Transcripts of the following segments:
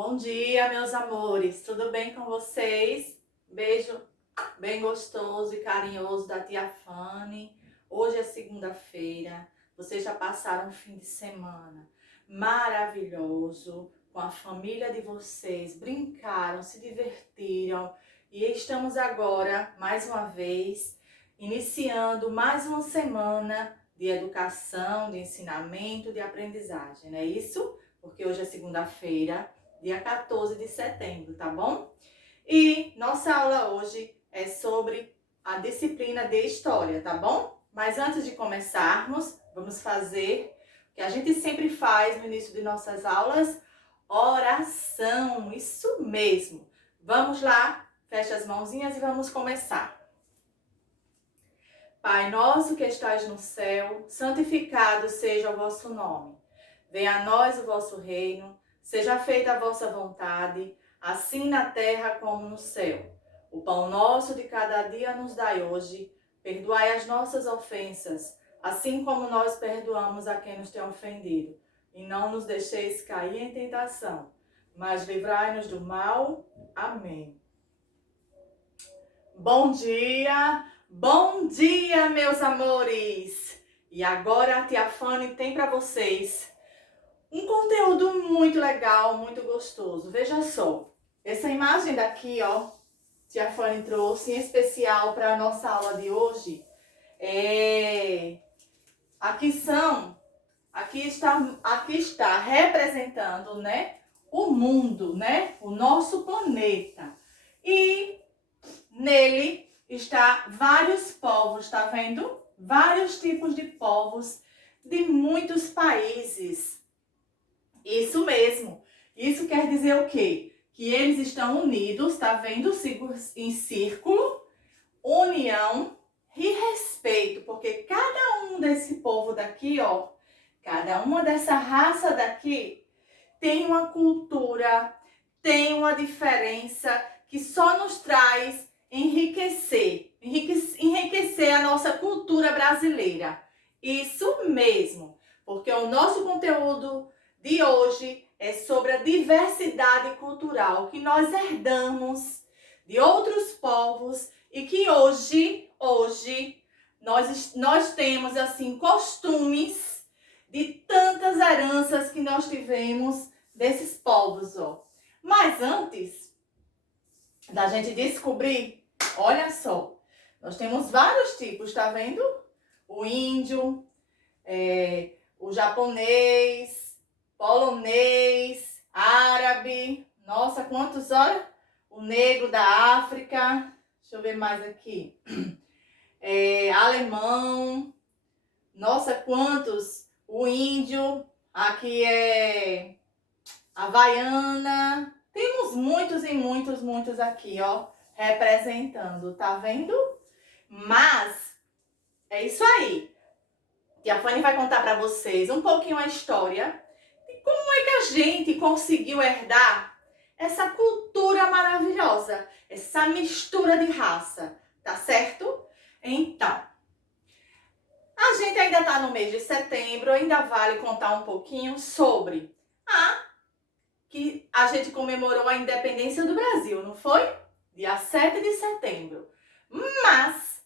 Bom dia, meus amores. Tudo bem com vocês? Beijo bem gostoso e carinhoso da tia Fanny. Hoje é segunda-feira. Vocês já passaram um fim de semana maravilhoso com a família de vocês. Brincaram, se divertiram e estamos agora, mais uma vez, iniciando mais uma semana de educação, de ensinamento, de aprendizagem. Não é isso? Porque hoje é segunda-feira, dia 14 de setembro, tá bom? E nossa aula hoje é sobre a disciplina de História, tá bom? Mas antes de começarmos, vamos fazer o que a gente sempre faz no início de nossas aulas, oração, isso mesmo. Vamos lá, fecha as mãozinhas e vamos começar. Pai nosso que estais no céu, santificado seja o vosso nome. Venha a nós o vosso reino, seja feita a vossa vontade, assim na terra como no céu. O pão nosso de cada dia nos dai hoje, perdoai as nossas ofensas, assim como nós perdoamos a quem nos tem ofendido. E não nos deixeis cair em tentação, mas livrai-nos do mal. Amém. Bom dia, meus amores! E agora a tia Fanny tem para vocês um conteúdo muito legal, muito gostoso. Veja só, essa imagem daqui, ó, tia Fanny trouxe em especial para a nossa aula de hoje. Aqui está representando, né, o mundo, né, o nosso planeta. E nele está vários povos, tá vendo? Vários tipos de povos de muitos países. Isso mesmo. Isso quer dizer o quê? Que eles estão unidos, tá vendo? Em círculo, união e respeito, porque cada um desse povo daqui, ó, cada uma dessa raça daqui tem uma cultura, tem uma diferença que só nos traz enriquecer a nossa cultura brasileira. Isso mesmo, porque o nosso conteúdo de hoje é sobre a diversidade cultural que nós herdamos de outros povos e que hoje nós temos assim costumes de tantas heranças que nós tivemos desses povos, ó. Mas antes da gente descobrir, olha só, nós temos vários tipos, tá vendo? O índio, o japonês, polonês, árabe, nossa, quantos, olha, o negro da África, deixa eu ver mais aqui, alemão, nossa, quantos, o índio, aqui é havaiana, temos muitos e muitos aqui, ó, representando, tá vendo? Mas é isso aí. Tia Fanny vai contar para vocês um pouquinho a história de como é que a gente conseguiu herdar essa cultura maravilhosa, essa mistura de raça, tá certo? Então, a gente ainda tá no mês de setembro, ainda vale contar um pouquinho sobre que a gente comemorou a independência do Brasil, não foi? Dia 7 de setembro. Mas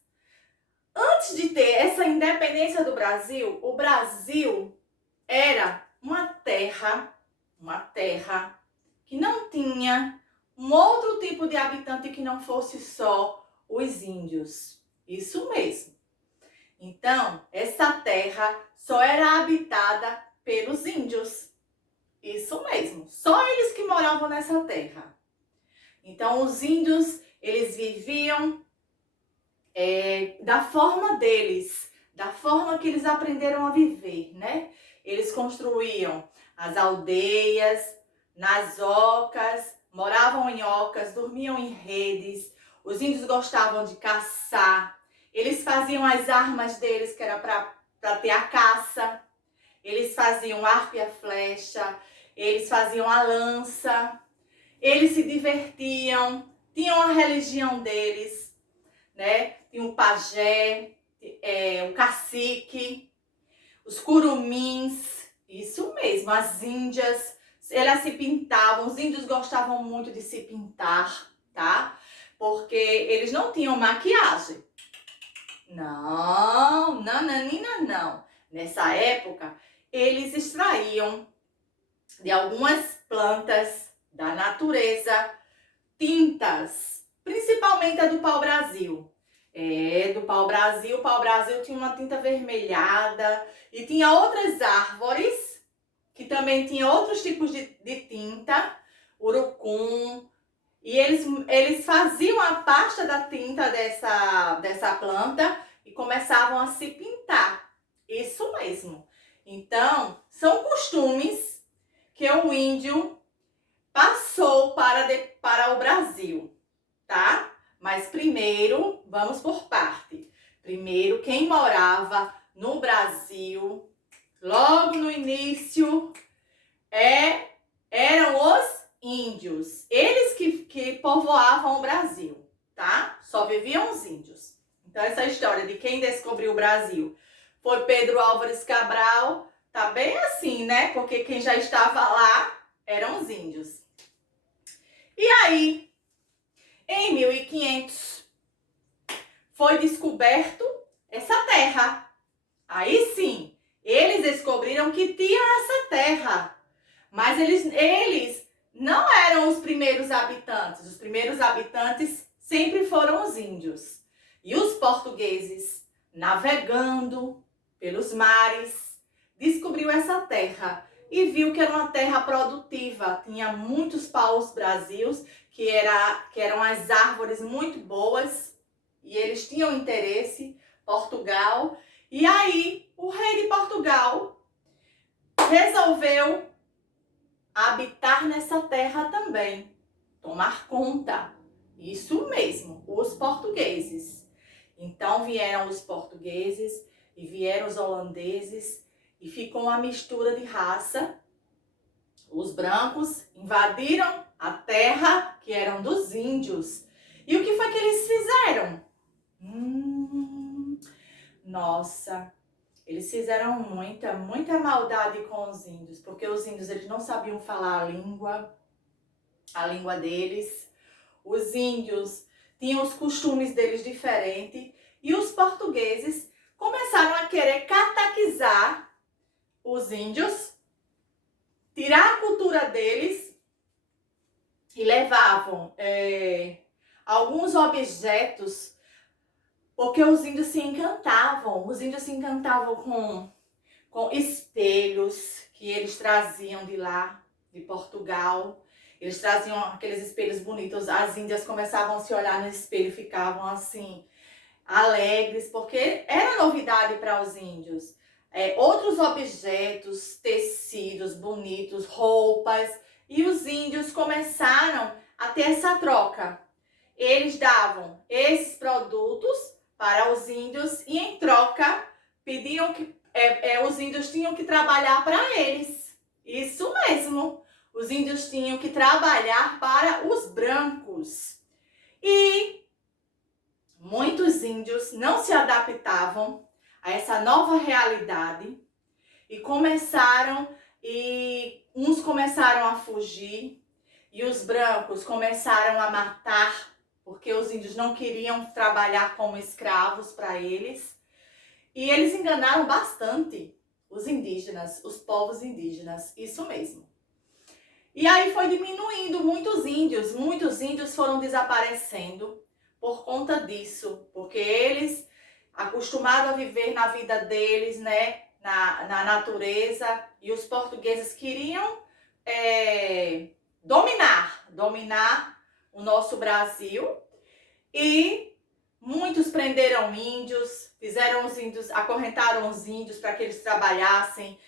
antes de ter essa independência do Brasil, o Brasil era uma terra que não tinha um outro tipo de habitante que não fosse só os índios. Isso mesmo. Então, essa terra só era habitada pelos índios. Isso mesmo. Só eles que moravam nessa terra. Então, os índios, eles viviam da forma deles, da forma que eles aprenderam a viver, né? Eles construíam as aldeias, nas ocas, moravam em ocas, dormiam em redes. Os índios gostavam de caçar. Eles faziam as armas deles, que era para ter a caça. Eles faziam arco e a flecha. Eles faziam a lança. Eles se divertiam. Tinham a religião deles, né? Tinha o pajé, o cacique, os curumins, isso mesmo, as índias. elas se pintavam, os índios gostavam muito de se pintar, tá? Porque eles não tinham maquiagem. Não, nananina, não. Nessa época, eles extraíam de algumas plantas da natureza tintas, principalmente a do pau-brasil. Do pau-brasil. O pau-brasil tinha uma tinta avermelhada e tinha outras árvores que também tinham outros tipos de tinta, urucum. E eles faziam a pasta da tinta dessa planta e começavam a se pintar. Isso mesmo. Então, são costumes que o índio passou para o Brasil, tá? Mas primeiro, vamos por parte. Primeiro, quem morava no Brasil, logo no início, eram os índios. Eles que povoavam o Brasil, tá? Só viviam os índios. Então, essa história de quem descobriu o Brasil foi Pedro Álvares Cabral, tá bem assim, né? Porque quem já estava lá eram os índios. E aí, em 1500, foi descoberto essa terra. Aí sim, eles descobriram que tinha essa terra. Mas eles não eram os primeiros habitantes. Os primeiros habitantes sempre foram os índios. E os portugueses, navegando pelos mares, descobriu essa terra e viu que era uma terra produtiva. Tinha muitos paus-brasius, que eram as árvores muito boas, e eles tinham interesse, Portugal. E aí, o rei de Portugal resolveu habitar nessa terra também, tomar conta. Isso mesmo, os portugueses. Então vieram os portugueses e vieram os holandeses e ficou uma mistura de raça. Os brancos invadiram a terra que eram dos índios. E o que foi que eles fizeram? Nossa, eles fizeram muita maldade com os índios, porque os índios eles não sabiam falar a língua deles. Os índios tinham os costumes deles diferentes e os portugueses começaram a querer catequizar os índios, tirar a cultura deles e levavam alguns objetos, porque os índios se encantavam. Os índios se encantavam com espelhos que eles traziam de lá, de Portugal. Eles traziam aqueles espelhos bonitos. As índias começavam a se olhar no espelho e ficavam assim, alegres, porque era novidade para os índios. Outros objetos, tecidos bonitos, roupas. E os índios começaram a ter essa troca. Eles davam esses produtos para os índios e em troca pediam que os índios tinham que trabalhar para eles. Isso mesmo, os índios tinham que trabalhar para os brancos. E muitos índios não se adaptavam a essa nova realidade e uns começaram a fugir e os brancos começaram a matar, porque os índios não queriam trabalhar como escravos para eles. E eles enganaram bastante os indígenas, os povos indígenas, isso mesmo. E aí foi diminuindo muitos índios foram desaparecendo por conta disso, porque eles, acostumados a viver na vida deles, né, na natureza, e os portugueses queriam dominar o nosso Brasil, e muitos prenderam índios, acorrentaram os índios para que eles trabalhassem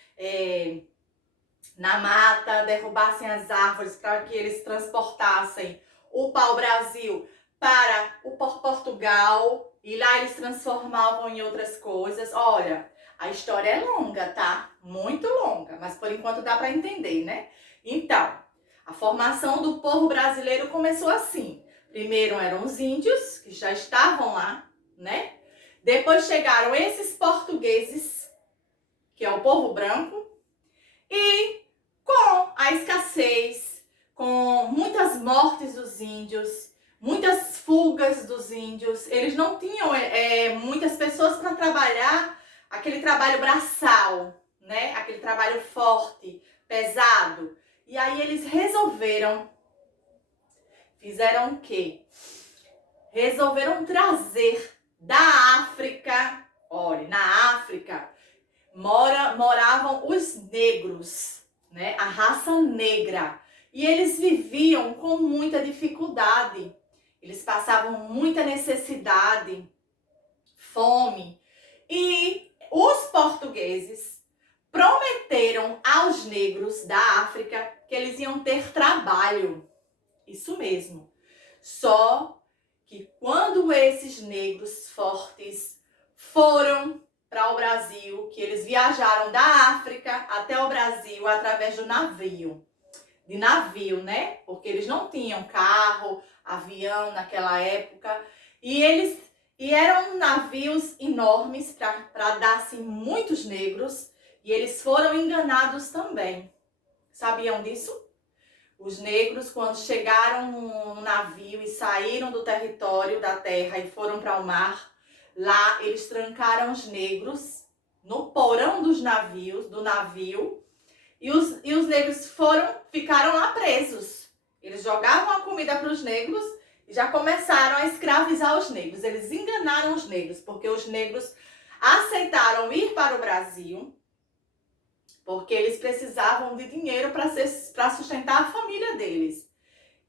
na mata, derrubassem as árvores para que eles transportassem o pau-brasil para o Portugal, e lá eles transformavam em outras coisas. Olha, a história é longa, tá? Muito longa, mas por enquanto dá para entender, né? Então, a formação do povo brasileiro começou assim. Primeiro eram os índios, que já estavam lá, né? Depois chegaram esses portugueses, que é o povo branco, e Com a escassez, com muitas mortes dos índios, muitas fugas dos índios, eles não tinham muitas pessoas para trabalhar aquele trabalho braçal, né? Aquele trabalho forte, pesado. E aí eles fizeram o quê? Resolveram trazer da África, olha, na África moravam os negros, né? A raça negra. E eles viviam com muita dificuldade. Eles passavam muita necessidade, fome. E os portugueses prometeram aos negros da África que eles iam ter trabalho. Isso mesmo. Só que quando esses negros fortes foram para o Brasil, que eles viajaram da África até o Brasil através do navio. De navio, né? Porque eles não tinham carro, avião naquela época. E eram navios enormes para dar assim, muitos negros. E eles foram enganados também. Sabiam disso? Os negros, quando chegaram no navio e saíram do território da terra e foram para o mar, lá eles trancaram os negros no porão do navio, e os negros ficaram lá presos. Eles jogavam a comida para os negros e já começaram a escravizar os negros. Eles enganaram os negros, porque os negros aceitaram ir para o Brasil, porque eles precisavam de dinheiro para sustentar a família deles.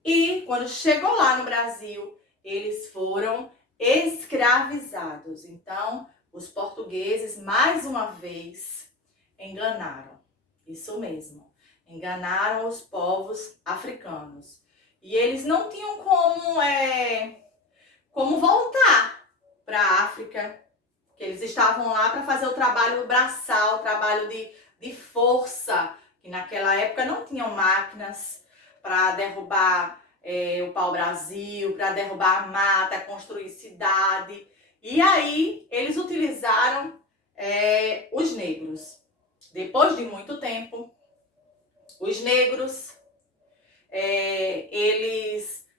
E quando chegou lá no Brasil, eles foram escravizados. Então, os portugueses, mais uma vez, enganaram. Isso mesmo. Enganaram os povos africanos. E eles não tinham como voltar para a África, porque eles estavam lá para fazer o trabalho braçal, o trabalho de força, que naquela época não tinham máquinas para derrubar o pau-brasil, para derrubar a mata, construir cidade. E aí eles utilizaram os negros. Depois de muito tempo, os negros,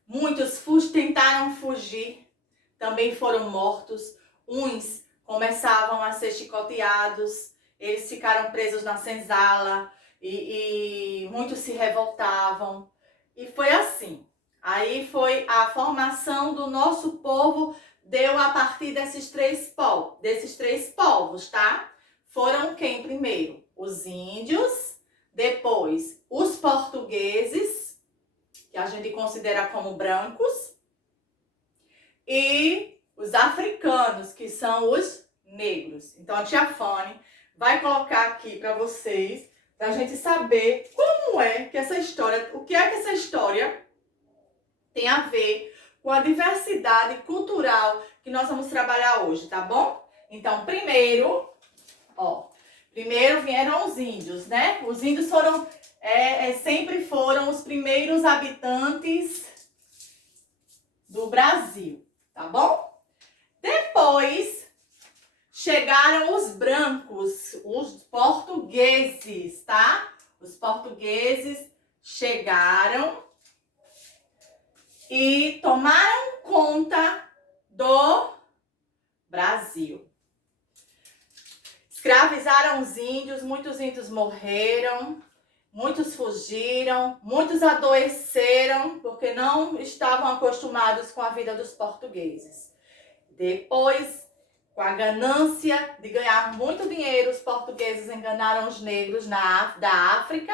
muitos tentaram fugir, também foram mortos. Uns começavam a ser chicoteados, eles ficaram presos na senzala e muitos se revoltavam. E foi assim. Aí foi a formação do nosso povo, deu a partir desses três povos, tá? Foram quem primeiro? Os índios, depois os portugueses, que a gente considera como brancos, e os africanos, que são os negros. Então a tia Fanny vai colocar aqui para vocês, para a gente saber como é que essa história, o que é que essa história tem a ver com a diversidade cultural que nós vamos trabalhar hoje, tá bom? Então, primeiro vieram os índios, né? Os índios sempre foram os primeiros habitantes do Brasil, tá bom? Depois chegaram os brancos, os portugueses, tá? Os portugueses chegaram e tomaram conta do Brasil. Escravizaram os índios, muitos índios morreram, muitos fugiram, muitos adoeceram porque não estavam acostumados com a vida dos portugueses. Depois, com a ganância de ganhar muito dinheiro, os portugueses enganaram os negros da África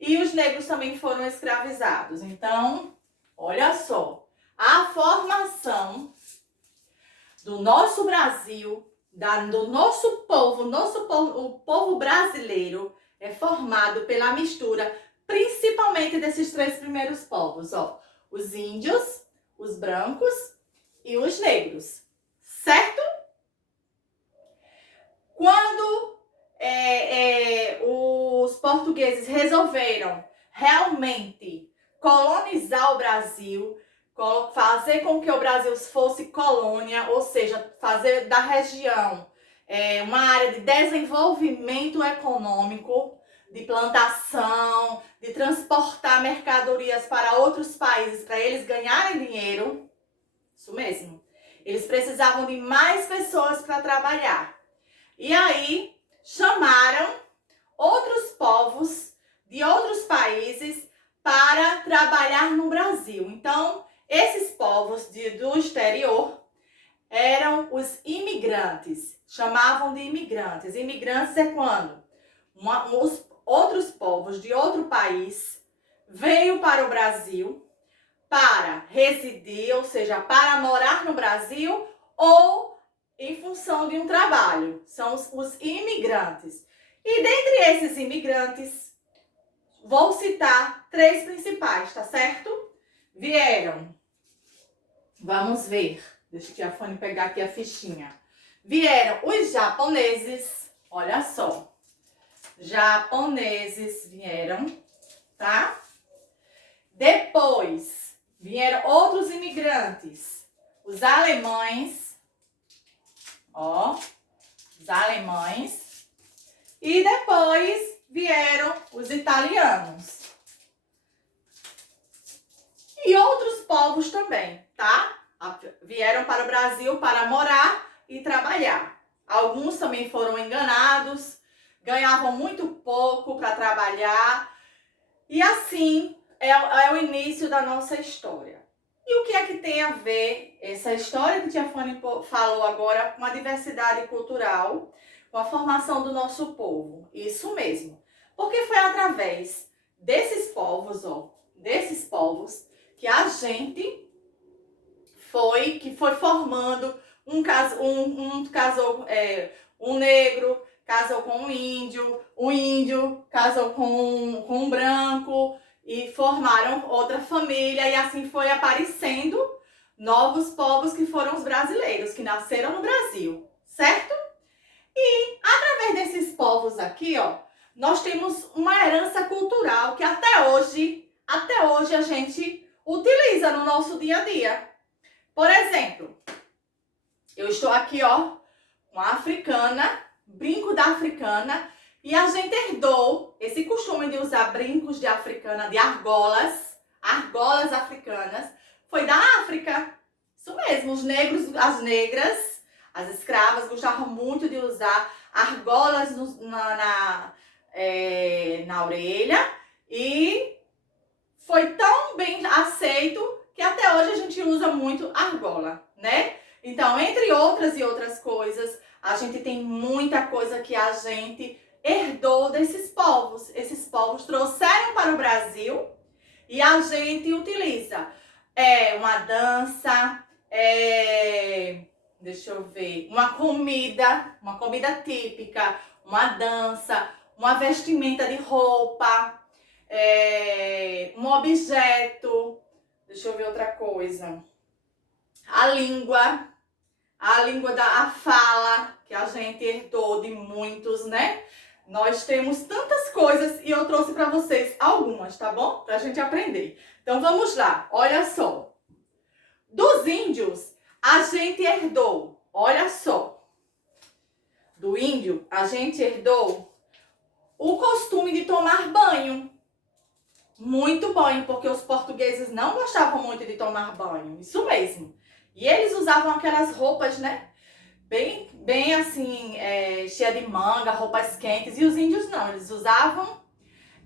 e os negros também foram escravizados. Então, olha só, a formação do nosso Brasil, do nosso povo, o povo brasileiro é formado pela mistura, principalmente desses três primeiros povos, ó, os índios, os brancos e os negros, certo? Quando os portugueses resolveram realmente colonizar o Brasil, fazer com que o Brasil fosse colônia, ou seja, fazer da região uma área de desenvolvimento econômico, de plantação, de transportar mercadorias para outros países para eles ganharem dinheiro. Isso mesmo. Eles precisavam de mais pessoas para trabalhar. E aí chamaram outros povos de outros países para trabalhar no Brasil. Então, esses povos do exterior eram os imigrantes. Chamavam de imigrantes. Imigrantes é quando os outros povos de outro país veio para o Brasil para residir, ou seja, para morar no Brasil ou em função de um trabalho. São os imigrantes. E dentre esses imigrantes, vou citar 3 principais, tá certo? Vieram, vamos ver, deixa o Tiafone pegar aqui a fichinha. Vieram os japoneses, olha só. Japoneses vieram, tá? Depois vieram outros imigrantes, os alemães, ó, os alemães. E depois vieram os italianos. E outros povos também, tá? Vieram para o Brasil para morar e trabalhar. Alguns também foram enganados, ganhavam muito pouco para trabalhar. E assim é o início da nossa história. E o que é que tem a ver essa história que Tiafone falou agora com a diversidade cultural, com a formação do nosso povo? Isso mesmo. Porque foi através desses povos, que a gente foi formando um negro casou com um índio casou com um branco e formaram outra família, e assim foi aparecendo novos povos que foram os brasileiros, que nasceram no Brasil, certo? E através desses povos aqui, ó, nós temos uma herança cultural que até hoje a gente utiliza no nosso dia a dia. Por exemplo, eu estou aqui, ó, com a africana, brinco da africana, e a gente herdou esse costume de usar brincos de africana, de argolas africanas, foi da África. Isso mesmo, os negros, as negras, as escravas gostavam muito de usar argolas na orelha, e foi tão bem aceito que até hoje a gente usa muito argola, né? Então, entre outras e outras coisas, a gente tem muita coisa que a gente herdou desses povos. Esses povos trouxeram para o Brasil e a gente utiliza uma dança, deixa eu ver, uma comida típica, uma dança, uma vestimenta de roupa, um objeto, deixa eu ver outra coisa, a língua da fala, que a gente herdou de muitos, né? Nós temos tantas coisas e eu trouxe para vocês algumas, tá bom? Pra gente aprender. Então vamos lá, olha só. Dos índios, a gente herdou, olha só. Do índio, a gente herdou o costume de tomar banho. Muito banho, porque os portugueses não gostavam muito de tomar banho, isso mesmo. E eles usavam aquelas roupas, né? Bem assim, cheia de manga, roupas quentes. E os índios não, eles usavam...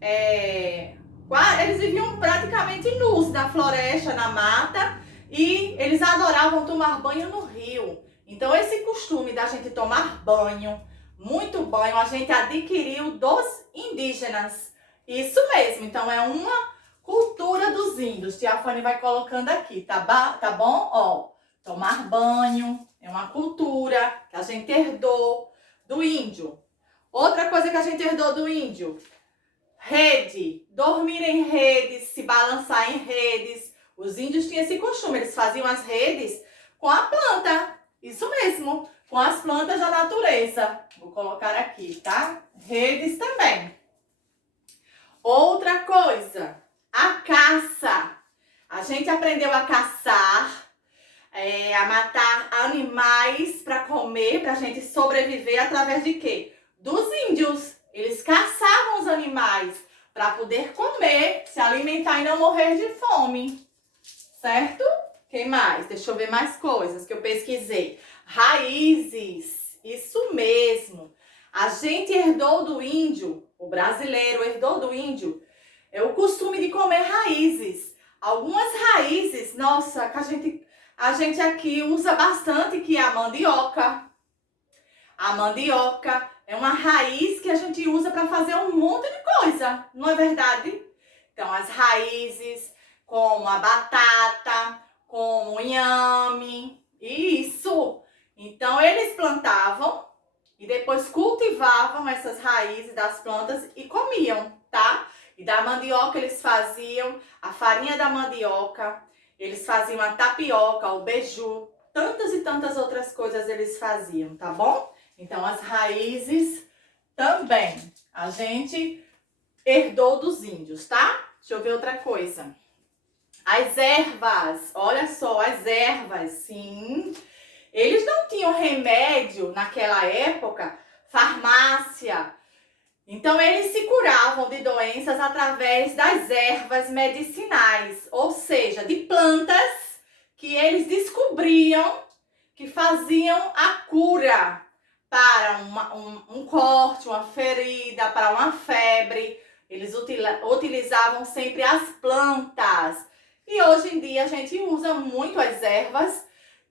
eles viviam praticamente nus na floresta, na mata. E eles adoravam tomar banho no rio. Então esse costume da gente tomar banho, muito banho, a gente adquiriu dos indígenas. Isso mesmo, então é uma cultura dos índios. Tiafone vai colocando aqui, tá bom? Ó. Tomar banho é uma cultura que a gente herdou do índio. Outra coisa que a gente herdou do índio: rede, dormir em redes, se balançar em redes. Os índios tinham esse costume, eles faziam as redes com a planta. Isso mesmo, com as plantas da natureza. Vou colocar aqui, tá? Redes também. Outra coisa, a caça. A gente aprendeu a caçar, a matar animais para comer, para a gente sobreviver através de quê? Dos índios. Eles caçavam os animais para poder comer, se alimentar e não morrer de fome. Certo? Quem mais? Deixa eu ver mais coisas que eu pesquisei. Raízes, isso mesmo. A gente herdou do índio, o brasileiro herdou do índio, é o costume de comer raízes. Algumas raízes, nossa, que a gente aqui usa bastante, que é a mandioca. A mandioca é uma raiz que a gente usa para fazer um monte de coisa, não é verdade? Então, as raízes, como a batata, como o inhame, isso. Então, eles plantavam e depois cultivavam essas raízes das plantas e comiam, tá? E da mandioca eles faziam a farinha da mandioca, eles faziam a tapioca, o beiju, tantas e tantas outras coisas eles faziam, tá bom? Então, as raízes também a gente herdou dos índios, tá? Deixa eu ver outra coisa. As ervas, olha só, as ervas, sim. Eles não tinham remédio naquela época, farmácia. Então, eles se curavam de doenças através das ervas medicinais, ou seja, de plantas que eles descobriam que faziam a cura para um corte, uma ferida, para uma febre. Eles utilizavam sempre as plantas. E hoje em dia a gente usa muito as ervas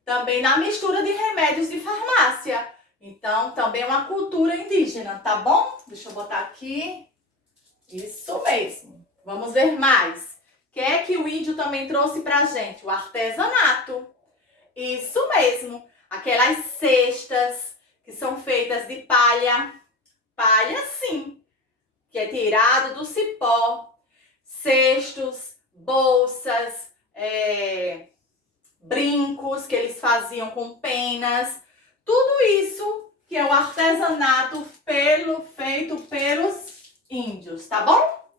também na mistura de remédios de farmácia. Então, também é uma cultura indígena, tá bom? Deixa eu botar aqui. Isso mesmo. Vamos ver mais. O que é que o índio também trouxe pra gente? O artesanato. Isso mesmo. Aquelas cestas que são feitas de palha. Palha, sim, que é tirado do cipó. Cestos, bolsas, brincos que eles faziam com penas. Tudo isso que é o artesanato feito pelos índios, tá bom?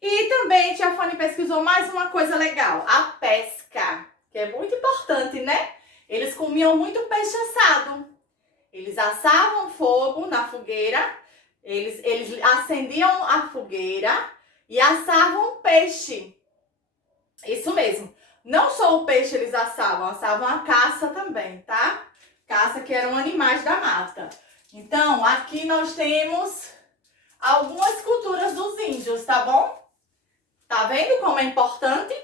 E também Tia Fanny pesquisou mais uma coisa legal, a pesca, que é muito importante, né? Eles comiam muito peixe assado. Eles assavam fogo na fogueira, eles acendiam a fogueira e assavam peixe. Isso mesmo. Não só o peixe eles assavam a caça também, tá? Caça que eram animais da mata. Então, aqui nós temos algumas culturas dos índios, tá bom? Tá vendo como é importante?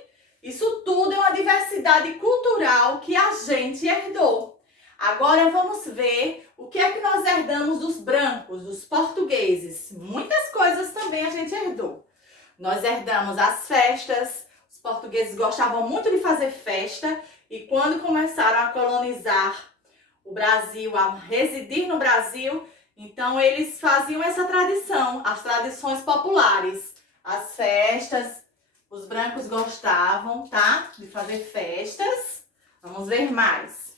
Isso tudo é uma diversidade cultural que a gente herdou. Agora vamos ver o que é que nós herdamos dos brancos, dos portugueses. Muitas coisas também a gente herdou. Nós herdamos as festas. Os portugueses gostavam muito de fazer festa e quando começaram a colonizar o Brasil, a residir no Brasil, então eles faziam essa tradição, as tradições populares, as festas. Os brancos gostavam, tá? De fazer festas. Vamos ver mais.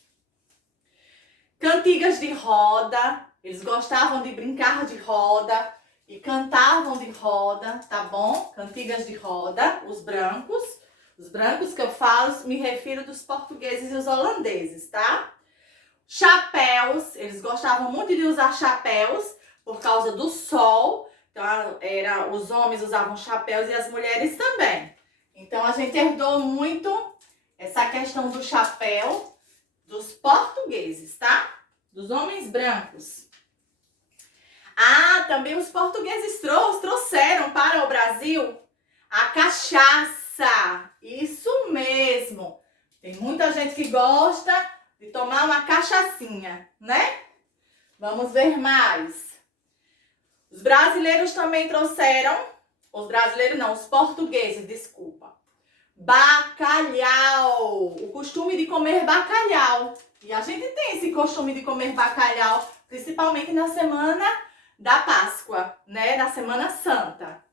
Cantigas de roda. Eles gostavam de brincar de roda e cantavam de roda, tá bom? Cantigas de roda, os brancos. Os brancos que eu falo, me refiro dos portugueses e os holandeses, tá? Chapéus. Eles gostavam muito de usar chapéus por causa do sol. Então, os homens usavam chapéus e as mulheres também. Então, a gente herdou muito essa questão do chapéu dos portugueses, tá? Dos homens brancos. Ah, também os portugueses trouxeram para o Brasil a cachaça. Isso mesmo. Tem muita gente que gosta de tomar uma cachaçinha, né? Vamos ver mais. Os brasileiros também trouxeram, os portugueses, desculpa, bacalhau, o costume de comer bacalhau. E a gente tem esse costume de comer bacalhau, principalmente na semana da Páscoa, né? Na Semana Santa.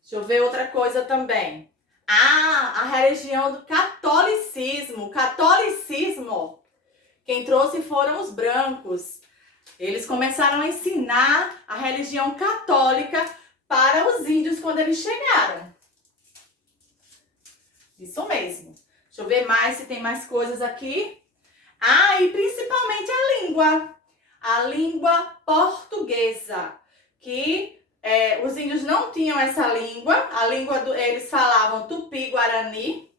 Deixa eu ver outra coisa também. Ah, a religião do catolicismo. Catolicismo, quem trouxe foram os brancos. Eles começaram a ensinar a religião católica para os índios quando eles chegaram. Isso mesmo. Deixa eu ver mais se tem mais coisas aqui. Ah, e principalmente a língua. A língua portuguesa, que os índios não tinham essa língua, eles falavam tupi-guarani,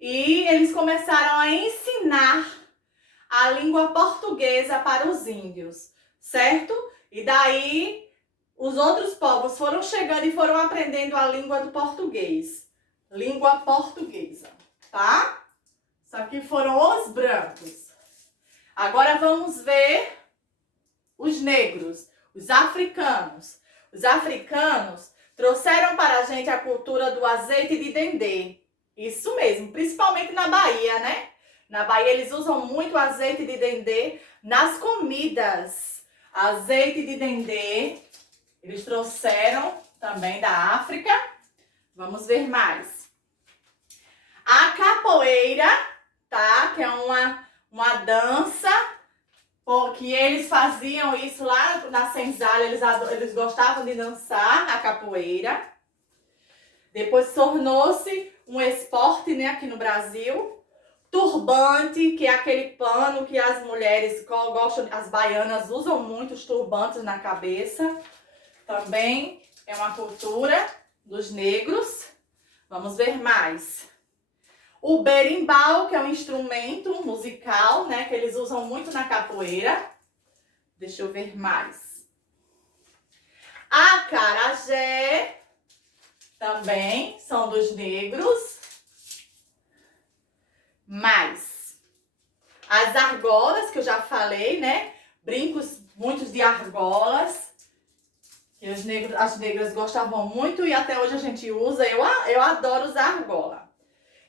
e eles começaram a ensinar a língua portuguesa para os índios, certo? E daí os outros povos foram chegando e foram aprendendo a língua do português. Língua portuguesa, tá? Isso aqui foram os brancos. Agora vamos ver os negros, os africanos. Os africanos trouxeram para a gente a cultura do azeite de dendê. Isso mesmo, principalmente na Bahia, né? Na Bahia eles usam muito azeite de dendê nas comidas. Azeite de dendê, eles trouxeram também da África. Vamos ver mais. A capoeira, tá? Que é uma dança, porque eles faziam isso lá na senzala, eles gostavam de dançar a capoeira. Depois tornou-se um esporte, né, aqui no Brasil. Turbante, que é aquele pano que as mulheres gostam, as baianas usam muito os turbantes na cabeça. Também é uma cultura dos negros. Vamos ver mais. O berimbau, que é um instrumento musical, né, que eles usam muito na capoeira. Deixa eu ver mais. A acarajé também são dos negros. Mais. As argolas, que eu já falei, né? Brincos, muitos de argolas. Que as negras gostavam muito e até hoje a gente usa. Eu adoro usar argola.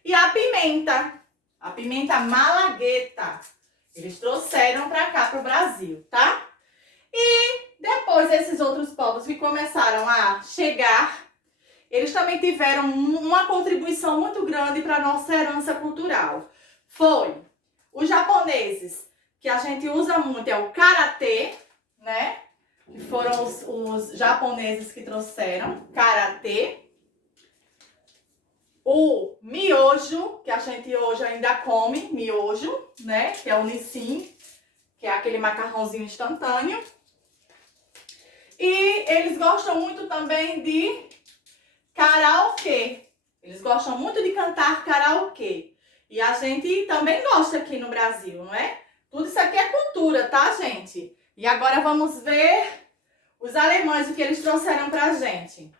E a pimenta malagueta. Eles trouxeram para cá, para o Brasil, tá? E depois esses outros povos que começaram a chegar, eles também tiveram uma contribuição muito grande para a nossa herança cultural. Foi os japoneses, que a gente usa muito, é o karatê, né? Que foram os japoneses que trouxeram karatê. O miojo, que a gente hoje ainda come, miojo, né? Que é o nissin, que é aquele macarrãozinho instantâneo. E eles gostam muito também de karaokê. Eles gostam muito de cantar karaokê. E a gente também gosta aqui no Brasil, não é? Tudo isso aqui é cultura, tá, gente? E agora vamos ver os alemães, o que eles trouxeram pra gente.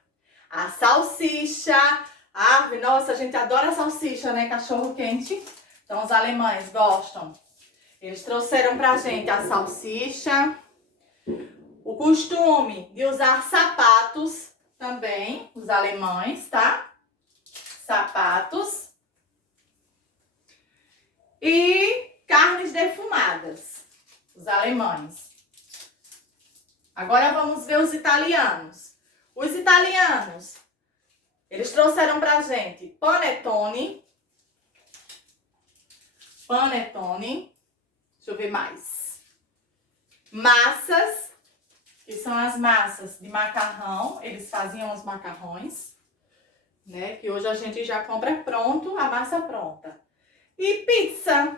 A salsicha. Ah, nossa, a gente adora salsicha, né? Cachorro quente. Então, os alemães gostam. Eles trouxeram pra gente a salsicha. O costume de usar sapatos também, os alemães, tá? Sapatos. E carnes defumadas, os alemães. Agora vamos ver os italianos. Os italianos, eles trouxeram pra gente panetone. Deixa eu ver mais. Massas, que são as massas de macarrão. Eles faziam os macarrões, né? Que hoje a gente já compra pronto, a massa pronta. E pizza,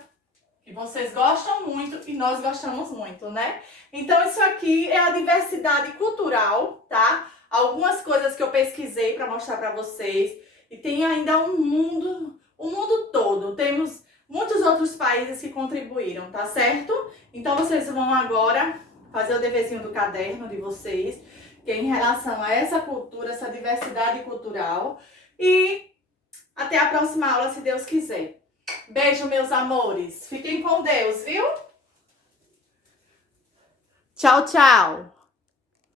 que vocês gostam muito e nós gostamos muito, né? Então, isso aqui é a diversidade cultural, tá? Algumas coisas que eu pesquisei para mostrar para vocês. E tem ainda o mundo todo. Temos muitos outros países que contribuíram, tá certo? Então, vocês vão agora fazer o deverzinho do caderno de vocês, que é em relação a essa cultura, essa diversidade cultural. E até a próxima aula, se Deus quiser. Beijo, meus amores. Fiquem com Deus, viu? Tchau, tchau.